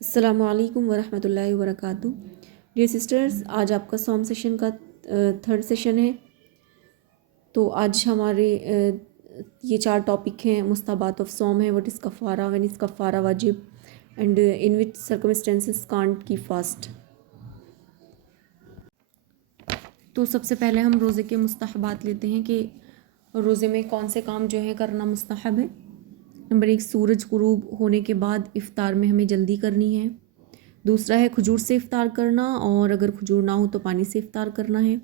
السلام علیکم ورحمۃ اللہ وبرکاتہ۔ ڈیئر سسٹرز، آج آپ کا سوم سیشن کا تھرڈ سیشن ہے۔ تو آج ہمارے یہ 4 ٹاپک ہیں۔ مستحبات آف سوم ہے، وٹ از کفارہ، وین از کفارہ واجب، and in which circumstances can't کی فاسٹ۔ تو سب سے پہلے ہم روزے کے مستحبات لیتے ہیں کہ روزے میں کون سے کام جو ہے کرنا مستحب ہے۔ نمبر 1، سورج غروب ہونے کے بعد افطار میں ہمیں جلدی کرنی ہے۔ دوسرا ہے کھجور سے افطار کرنا، اور اگر کھجور نہ ہو تو پانی سے افطار کرنا ہے۔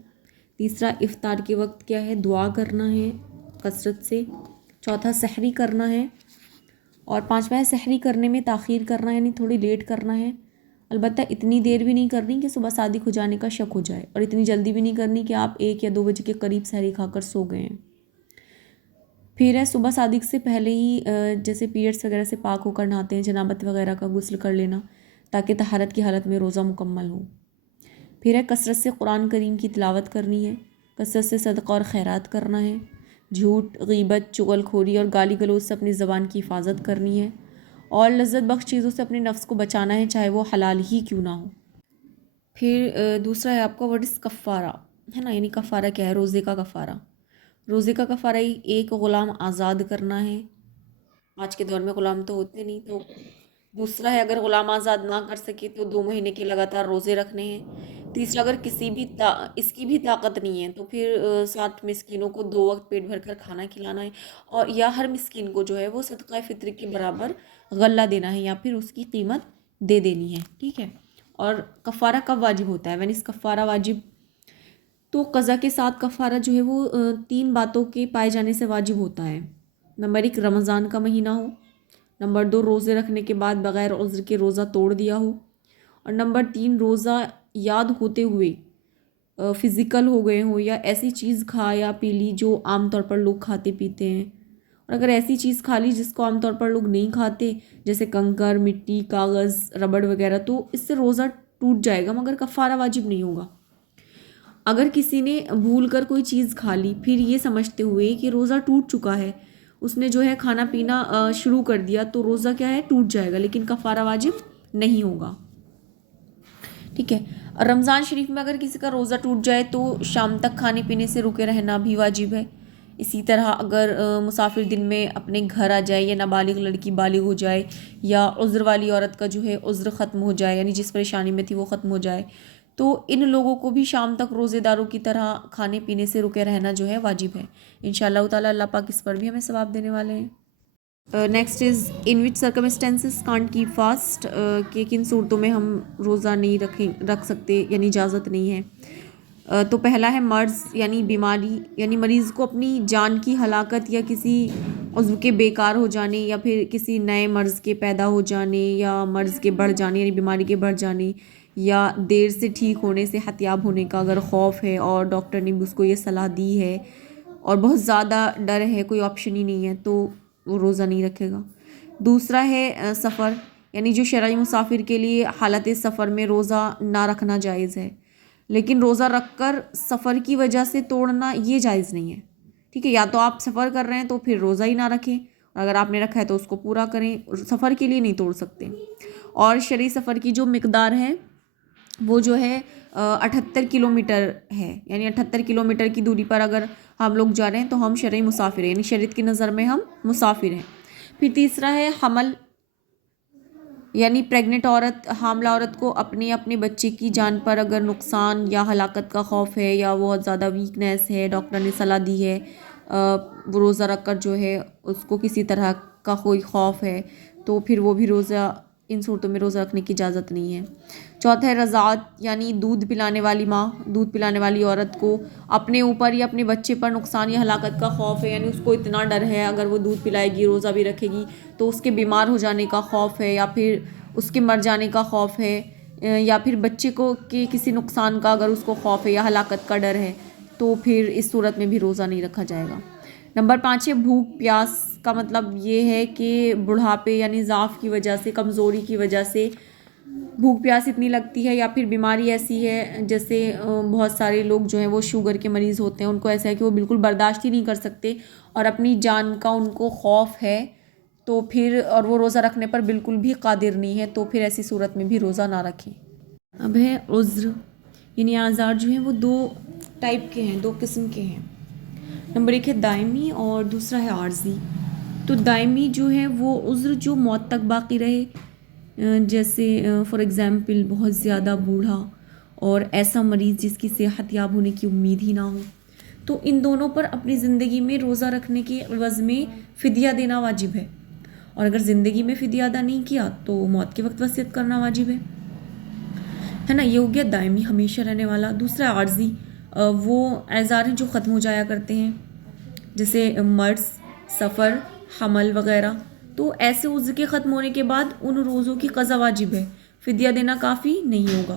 تیسرا، افطار کے وقت کیا ہے، دعا کرنا ہے کثرت سے۔ چوتھا، سحری کرنا ہے، اور پانچواں ہے سحری کرنے میں تاخیر کرنا، یعنی تھوڑی لیٹ کرنا ہے۔ البتہ اتنی دیر بھی نہیں کرنی کہ صبح صادق ہو جانے کا شک ہو جائے، اور اتنی جلدی بھی نہیں کرنی کہ آپ 1 یا 2 بجے کے قریب سحری کھا کر سو گئے ہیں۔ پھر ہے صبح صادق سے پہلے ہی جیسے پیریڈس وغیرہ سے پاک ہو کر نہاتے ہیں، جنابت وغیرہ کا غسل کر لینا تاکہ طہارت کی حالت میں روزہ مکمل ہو۔ پھر ہے کثرت سے قرآن کریم کی تلاوت کرنی ہے، کثرت سے صدقہ اور خیرات کرنا ہے، جھوٹ، غیبت، چغل خوری اور گالی گلوچ سے اپنی زبان کی حفاظت کرنی ہے، اور لذت بخش چیزوں سے اپنے نفس کو بچانا ہے، چاہے وہ حلال ہی کیوں نہ ہو۔ پھر دوسرا ہے آپ کا وٹ از کفارہ، ہے نا، یعنی کفارہ کیا ہے، روزے کا کفارہ۔ روزے کا کفارہ ہی ایک غلام آزاد کرنا ہے۔ آج کے دور میں غلام تو ہوتے نہیں، تو دوسرا ہے اگر غلام آزاد نہ کر سکے تو 2 مہینے کے لگاتار روزے رکھنے ہیں۔ تیسرا، اگر اس کی بھی طاقت نہیں ہے تو پھر 7 مسکینوں کو 2 وقت پیٹ بھر کر کھانا کھلانا ہے، اور یا ہر مسکین کو جو ہے وہ صدقہ فطر کے برابر غلہ دینا ہے، یا پھر اس کی قیمت دے دینی ہے، ٹھیک ہے۔ اور کفارہ کب واجب ہوتا ہے، وین اس کفارہ واجب، تو قضا کے ساتھ کفارہ جو ہے وہ 3 باتوں کے پائے جانے سے واجب ہوتا ہے۔ نمبر 1، رمضان کا مہینہ ہو۔ نمبر 2، روزے رکھنے کے بعد بغیر عذر کے روزہ توڑ دیا ہو۔ اور نمبر 3، روزہ یاد ہوتے ہوئے فزیکل ہو گئے ہوں، یا ایسی چیز کھا یا پی لی جو عام طور پر لوگ کھاتے پیتے ہیں، اور اگر ایسی چیز کھا لی جس کو عام طور پر لوگ نہیں کھاتے، جیسے کنکر، مٹی، کاغذ، ربڑ وغیرہ، تو اس سے روزہ ٹوٹ جائے گا مگر کفارہ واجب نہیں ہوگا۔ اگر کسی نے بھول کر کوئی چیز کھا لی، پھر یہ سمجھتے ہوئے کہ روزہ ٹوٹ چکا ہے، اس نے جو ہے کھانا پینا شروع کر دیا، تو روزہ کیا ہے، ٹوٹ جائے گا، لیکن کفارہ واجب نہیں ہوگا، ٹھیک ہے۔ رمضان شریف میں اگر کسی کا روزہ ٹوٹ جائے تو شام تک کھانے پینے سے رکے رہنا بھی واجب ہے۔ اسی طرح اگر مسافر دن میں اپنے گھر آ جائے، یا نابالغ لڑکی بالغ ہو جائے، یا عذر والی عورت کا جو ہے عذر ختم ہو جائے، یعنی جس پریشانی میں تھی وہ ختم ہو جائے، تو ان لوگوں کو بھی شام تک روزے داروں کی طرح کھانے پینے سے رکے رہنا جو ہے واجب ہے۔ انشاءاللہ تعالیٰ اللہ پاک اس پر بھی ہمیں ثواب دینے والے ہیں۔ Next is in which circumstances can't cap fast, کہ کن صورتوں میں ہم روزہ نہیں رکھ سکتے، یعنی اجازت نہیں ہے۔ تو پہلا ہے مرض، یعنی بیماری، یعنی مریض کو اپنی جان کی ہلاکت یا کسی عضو کے بیکار ہو جانے، یا پھر کسی نئے مرض کے پیدا ہو جانے، یا مرض کے بڑھ جانے، یعنی بیماری کے بڑھ جانے، یا دیر سے ٹھیک ہونے سے حتیاب ہونے کا اگر خوف ہے اور ڈاکٹر نے بھی اس کو یہ صلاح دی ہے، اور بہت زیادہ ڈر ہے، کوئی آپشن ہی نہیں ہے، تو وہ روزہ نہیں رکھے گا۔ دوسرا ہے سفر، یعنی جو شرعی مسافر کے لیے حالت سفر میں روزہ نہ رکھنا جائز ہے، لیکن روزہ رکھ کر سفر کی وجہ سے توڑنا یہ جائز نہیں ہے، ٹھیک ہے۔ یا تو آپ سفر کر رہے ہیں تو پھر روزہ ہی نہ رکھیں، اور اگر آپ نے رکھا ہے تو اس کو پورا کریں، سفر کے لیے نہیں توڑ سکتے۔ اور شرعی سفر کی جو مقدار ہے وہ جو ہے 78 کلومیٹر ہے، یعنی 78 کلومیٹر کی دوری پر اگر ہم لوگ جا رہے ہیں تو ہم شرعی مسافر ہیں، یعنی شریعت کی نظر میں ہم مسافر ہیں۔ پھر تیسرا ہے حمل، یعنی پریگننٹ عورت، حاملہ عورت کو اپنے بچے کی جان پر اگر نقصان یا ہلاکت کا خوف ہے، یا بہت زیادہ ویکنیس ہے، ڈاکٹر نے صلاح دی ہے وہ روزہ رکھ کر جو ہے اس کو کسی طرح کا کوئی خوف ہے، تو پھر وہ بھی روزہ، ان صورتوں میں روزہ رکھنے کی اجازت نہیں ہے۔ چوتھا ہے رضاعت، یعنی دودھ پلانے والی ماں، دودھ پلانے والی عورت کو اپنے اوپر یا اپنے بچے پر نقصان یا ہلاکت کا خوف ہے، یعنی اس کو اتنا ڈر ہے اگر وہ دودھ پلائے گی، روزہ بھی رکھے گی تو اس کے بیمار ہو جانے کا خوف ہے، یا پھر اس کے مر جانے کا خوف ہے، یا پھر بچے کو کہ کسی نقصان کا اگر اس کو خوف ہے یا ہلاکت کا ڈر ہے، تو پھر اس صورت میں بھی روزہ نہیں رکھا جائے گا۔ نمبر 5 ہے بھوک پیاس، کا مطلب یہ ہے کہ بڑھاپے یعنی ضعف کی وجہ سے، کمزوری کی وجہ سے بھوک پیاس اتنی لگتی ہے، یا پھر بیماری ایسی ہے جیسے بہت سارے لوگ جو ہیں وہ شوگر کے مریض ہوتے ہیں، ان کو ایسا ہے کہ وہ بالکل برداشت ہی نہیں کر سکتے اور اپنی جان کا ان کو خوف ہے، تو پھر اور وہ روزہ رکھنے پر بالکل بھی قادر نہیں ہے تو پھر ایسی صورت میں بھی روزہ نہ رکھیں۔ اب ہے عذر، یعنی اعذار جو ہیں وہ 2 ٹائپ کے ہیں، 2 قسم کے ہیں۔ نمبر 1 ہے دائمی اور دوسرا ہے عارضی۔ تو دائمی جو ہے وہ عذر جو موت تک باقی رہے، جیسے فار ایگزامپل بہت زیادہ بوڑھا اور ایسا مریض جس کی صحت یاب ہونے کی امید ہی نہ ہو، تو ان دونوں پر اپنی زندگی میں روزہ رکھنے کے عوض میں فدیہ دینا واجب ہے، اور اگر زندگی میں فدیہ ادا نہیں کیا تو موت کے وقت وصیت کرنا واجب ہے نا۔ یہ ہو گیا دائمی، ہمیشہ رہنے والا۔ دوسرا عارضی، وہ اعذار ہیں جو ختم ہو جایا کرتے ہیں، جیسے مرض، سفر، حمل وغیرہ۔ تو ایسے عذر کے ختم ہونے کے بعد ان روزوں کی قضا واجب ہے، فدیہ دینا کافی نہیں ہوگا۔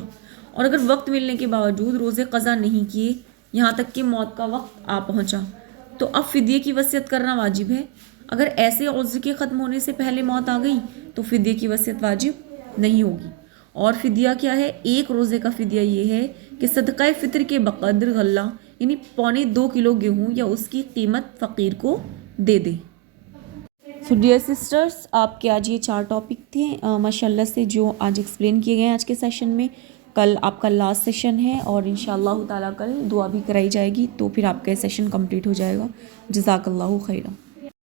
اور اگر وقت ملنے کے باوجود روزے قضا نہیں کیے، یہاں تک کہ موت کا وقت آ پہنچا، تو اب فدیے کی وصیت کرنا واجب ہے۔ اگر ایسے عذر کے ختم ہونے سے پہلے موت آ گئی تو فدیے کی وصیت واجب نہیں ہوگی۔ اور فدیہ کیا ہے؟ 1 روزے کا فدیہ یہ ہے کہ صدقہ فطر کے بقدر غلہ، یعنی 2.25 کلو گیہوں یا اس کی قیمت فقیر کو دے دے۔ سو ڈیئر سسٹرز، آپ کے آج یہ 4 ٹاپک تھے ماشاءاللہ سے جو آج ایکسپلین کیے گئے ہیں آج کے سیشن میں۔ کل آپ کا لاسٹ سیشن ہے اور انشاءاللہ تعالیٰ کل دعا بھی کرائی جائے گی، تو پھر آپ کا سیشن کمپلیٹ ہو جائے گا۔ جزاک اللہ خیرہ۔